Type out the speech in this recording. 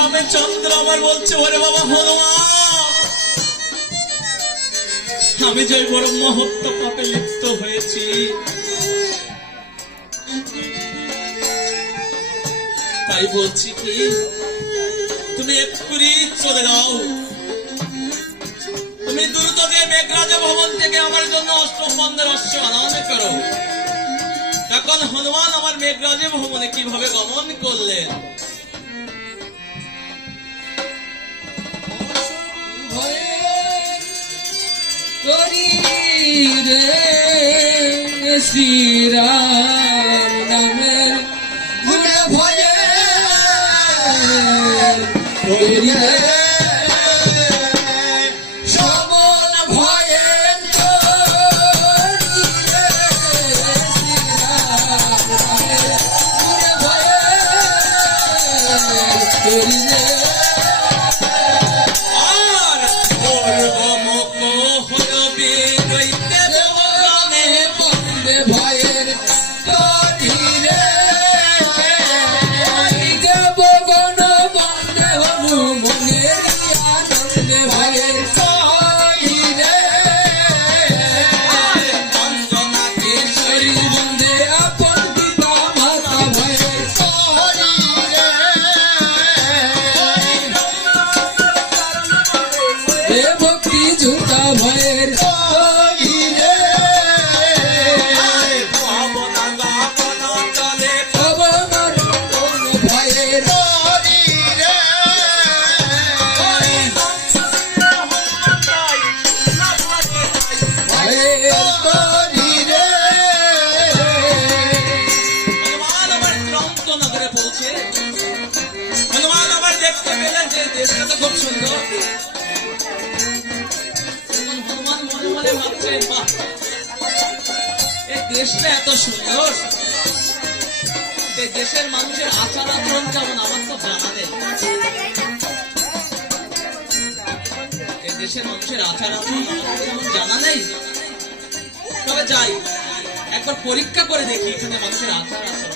রামচন্দ্র আমার বলছে, ওরে বাবা হনুমান, আমি যে বড় মহত্ব পাপে লিপ্ত হয়েছি, তাই বলছি কি তুমি এক্ষুনি চলে যাও। তুমি দ্রুত গিয়ে মেঘরাজ ভবন থেকে আমার জন্য অষ্টবন্ধের অশ্ব আনয়ন করো। তখন হনুমান আমার মেঘরাজ ভবনে কিভাবে গমন করলেন। শ্রীরাম নামের ভুলে ভয়ে সমন ভয়ে খুব সুন্দর। হনুমান মনে মনে ভাবছে, বাহ, এই দেশটা এত সুন্দর, এই দেশের মানুষের আচার আচরণ কেমন আমার তো জানা নেই। এই দেশের মানুষের আচার আচরণ আমার জানা নেই। তবে যাই একবার পরীক্ষা করে দেখি এখানে মানুষের আচার আচরণ